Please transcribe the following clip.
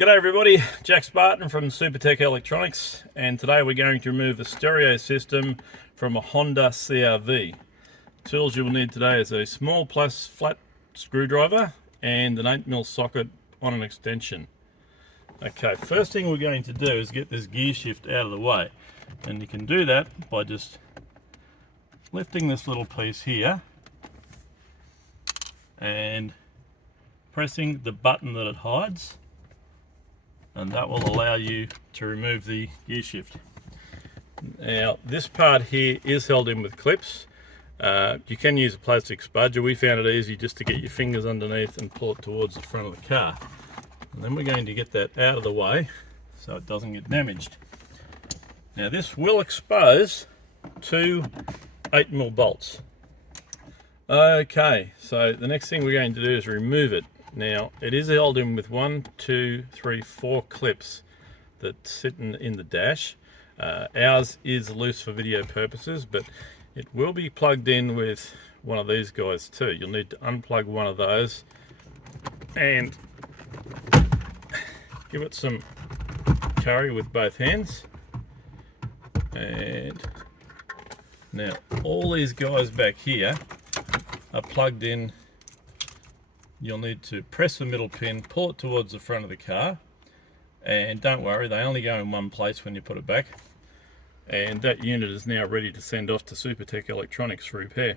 G'day everybody, Jack Spartan from Supertech Electronics, and today we're going to remove the stereo system from a Honda CRV. Tools you will need today is a small plus flat screwdriver and an 8mm socket on an extension. Okay, first thing we're going to do is get this gear shift out of the way, and you can do that by just lifting this little piece here and pressing the button that it hides, and that will allow you to remove the gear shift. Now this part here is held in with clips. You can use a plastic spudger. We found it easy just to get your fingers underneath and pull it towards the front of the car. And then we're going to get that out of the way so it doesn't get damaged. Now this will expose two 8mm bolts. Okay, so the next thing we're going to do is remove it. Now it is held in with 1, 2, 3, 4 clips that sit in the dash. Ours is loose for video purposes, but it will be plugged in with one of these guys too. You'll need to unplug one of those and give it some curry with both hands. And now all these guys back here are plugged in. You'll need to press the middle pin, pull it towards the front of the car, and don't worry, they only go in one place when you put it back. And that unit is now ready to send off to Supertech Electronics for repair.